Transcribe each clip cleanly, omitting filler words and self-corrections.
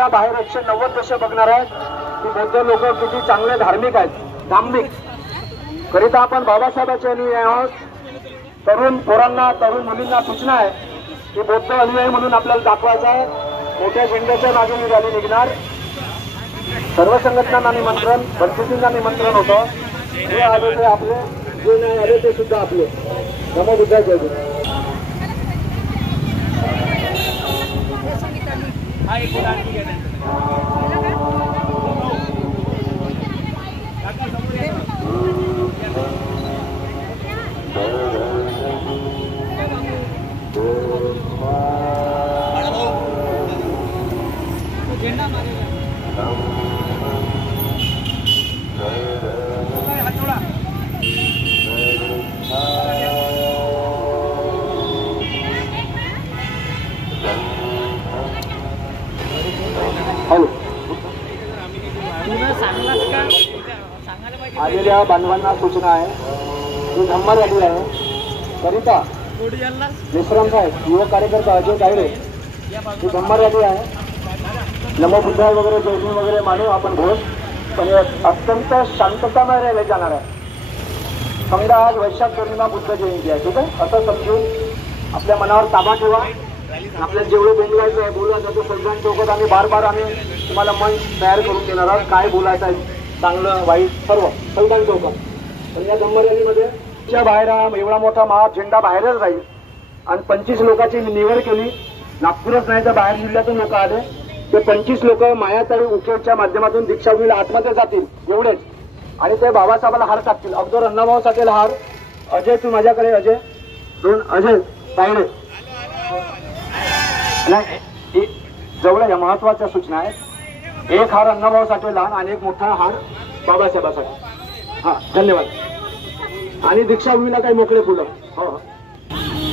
आपल्या बाहेर 190 देश बघणार आहेत की बौद्ध लोक किती चांगले धार्मिक आहेत, धार्मिक करिता आपण बाबासाहेबांचे अनुयायी आहोत. तरुण पोरांना, तरुण मुलींना सूचना आहे की बौद्ध अनुयायी म्हणून आपल्याला दाखवायचं आहे. मोठ्या झेंड्याच्या मागे ही रॅली निघणार. सर्व संघटनांना निमंत्रण, परिस्थितींना निमंत्रण होतं. जे आले ते आपले, जे नाही आले ते सुद्धा आपले. नमो बुद्धाय जय गुरु. आलेल्या बांधवांना सूचना आहे की धम्म रॅली आहे करिता विश्राम साहेब, युवक कार्यकर्ता अजय तायडे, ही धम्म रॅली आहे. नमो बुद्धाय वगैरे जयभीम वगैरे मानू आपण घोष, पण अत्यंत शांततामय रॅली जाणार आहे. समजा आज वैशाख पौर्णिमा बुद्ध जयंती आहे, ठीक आहे, असं समजून आपल्या मनावर ताबा ठेवा. आपल्याला जेवढं बोलवायचं आहे बोलवायचं तर संविधान चौकात आम्ही बार आम्ही तुम्हाला मन तयार करून देणार आहोत. काय बोलायचं आहे, चांगलं वाईट सर्व संविधान चौकात. पण या धम्म रॅलीमध्ये च्या बाहेर एवढा मोठा महा झेंडा बाहेरच राहील आणि 25 लोकांची निवड केली. नागपूरच नाही तर बाहेर जिल्ह्यातून लोक आले. ते 25 लोक मायाताळी उकेडच्या माध्यमातून दीक्षाभूमीला आतमध्ये जातील एवढेच, आणि ते बाबासाहेबाला हार टाकतील. अगोदर अण्णाभाऊ साठेल हार. अजय, तू माझ्याकडे. अजय, दोन. अजय तायडे नाही, जवळ या महत्वाच्या सूचना आहेत. एक हार अण्णाभाऊ साठेला आणि एक मोठा हार बाबासाहेबासाठी. हा, धन्यवाद. आणि दीक्षाभूमीला काही मोकळे फुलं. हो,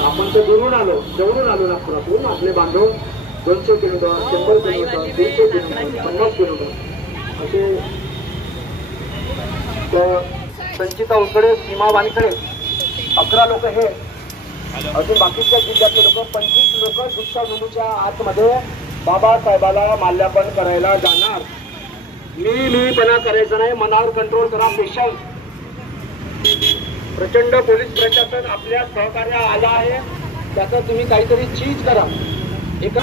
आपण तर दुरून आलो, जवळून आलो नागपुरातून. आपले बांधव 200 किलोमीटर, 100 किलोमीटर, 300 किलोमीटर, 50 किलोमीटर असे. संचिता उकडे, सीमा वानकडे 11 लोक हे. अजून बाकीच्या जिल्ह्यातले लोक 25 लोक दीक्षाभूमीच्या आतमध्ये बाबासाहेबाला माल्यार्पण करायला जाणार. मीपणा करायचा नाही, मनावर कंट्रोल करा. पेशंट, प्रचंड पोलीस प्रशासन आपल्या सहकार्य आला आहे, त्याचा तुम्ही काहीतरी चीज करा. एक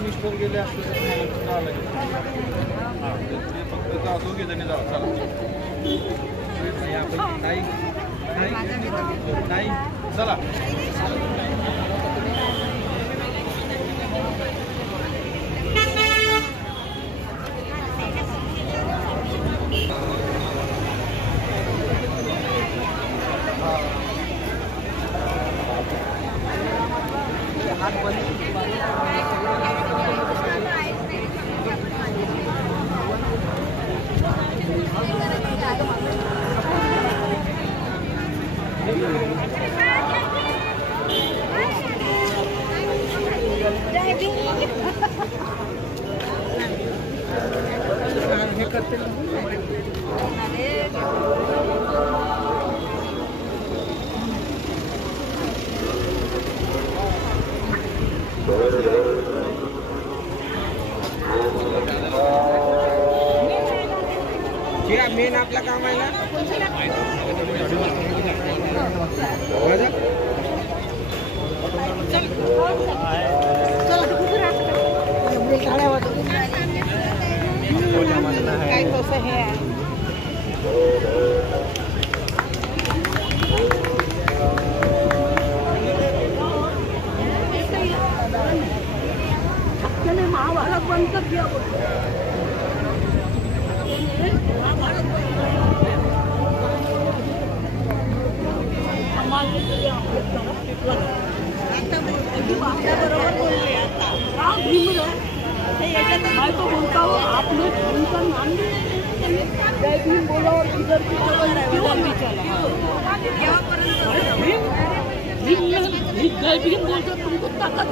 मिस्टर गेले असते फक्त दोघे जणी जाऊ. चला चला. मेन आपलं काम आहे ना. मारने के लिए आपके तरफ बरोबर बोलले आता भीम मैं तो बोलता हूँ आपने भीम का नाम जय भीम बोला और इधर की क्यों नहीं चला जय भीम बोलते तुमको ताकत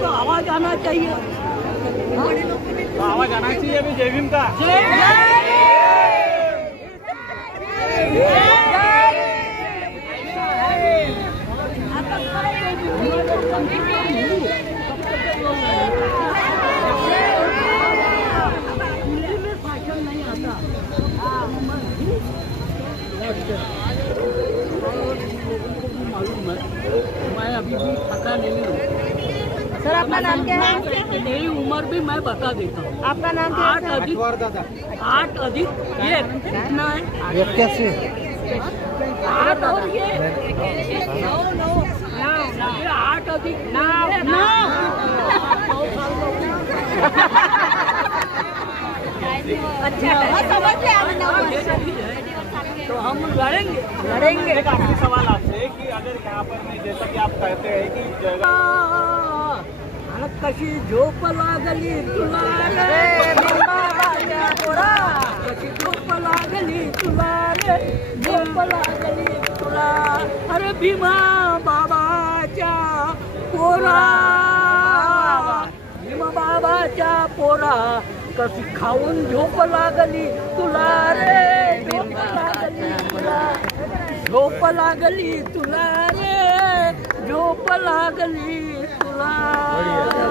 तो आवाज आना चाहिए आवाज आना चाहिए अभी जय भीम का। नहीं आता मालूम है मैं अभी भी थका नहीं हूँ। सर आपका नाम क्या है? मेरी उम्र भी मैं बता देता हूँ। आपका नाम क्या है? 8 अधिक 1 कितना है? 81 8 और ये 8 अधिक 9 अच्छा समझ ले तो हम लड़ेंगे। एक आखिरी सवाल आपसे कि अगर यहाँ पर नहीं, जैसा कि आप कहते हैं कि कशी झोप लागली तुला रे कशी झोप लागली तुला रे झोप लागली तुला अरे भीमा बाबाच्या पोरा भीमा बाबाच्या पोरा कशी खाऊन झोप लागली तुला रे झोप लागली तुला झोप लागली तुला रे झोप लागली तुला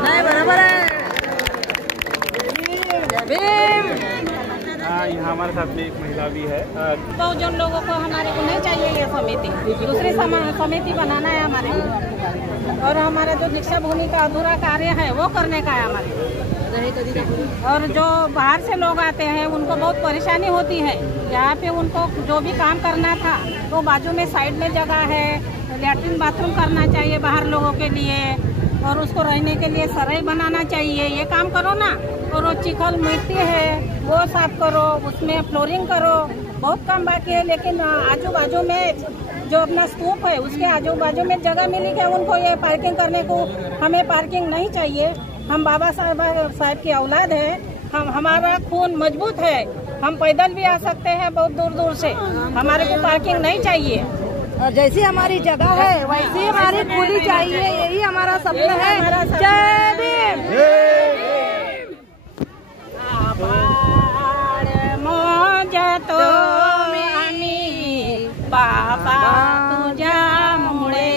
नहीं बराबर है। यहाँ हमारे साथ में एक महिला भी है। तो जो लोगों को हमारे को नहीं चाहिए ये समिति, दूसरी समिति बनाना है हमारे को। और हमारे जो दीक्षा भूमि का अधूरा कार्य है वो करने का है हमारे। और जो बाहर से लोग आते हैं उनको बहुत परेशानी होती है। यहाँ पे उनको जो भी काम करना था तो बाजू में साइड में जगह है, लैट्रिन बाथरूम करना चाहिए बाहर लोगों के लिए, और उसको रहने के लिए सराय बनाना चाहिए। ये काम करो ना। और वो चिखल मिट्टी है वो साफ करो, उसमें फ्लोरिंग करो, बहुत काम बाकी है। लेकिन आजू बाजू में जो अपना स्तूप है उसके आजू बाजू में जगह मिली क्या उनको ये पार्किंग करने को? हमें पार्किंग नहीं चाहिए। हम बाबा साहब की औलाद है, हमारा खून मजबूत है, हम पैदल भी आ सकते हैं बहुत दूर दूर से। हमारे को पार्किंग नहीं चाहिए। और जैसी हमारी जगह है वैसी हमारी खुली चाहिए, यही हमारा सपना है। जय भीम। तो बाबा तुझ्या मुळे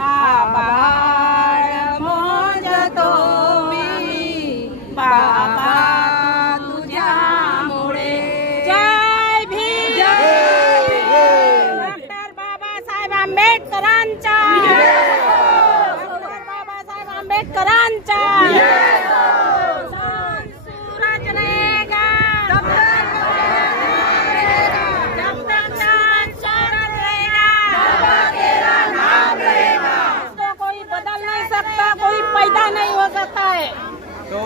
आभाळ मोजतो मी बाबा तुझ्या मुळे। जय भीम। डॉक्टर बाबासाहेब आंबेडकरांचा, डॉक्टर बाबासाहेब आंबेडकरांचा सूरज रहेगा, कोई पैदा नहीं हो सकता है। तो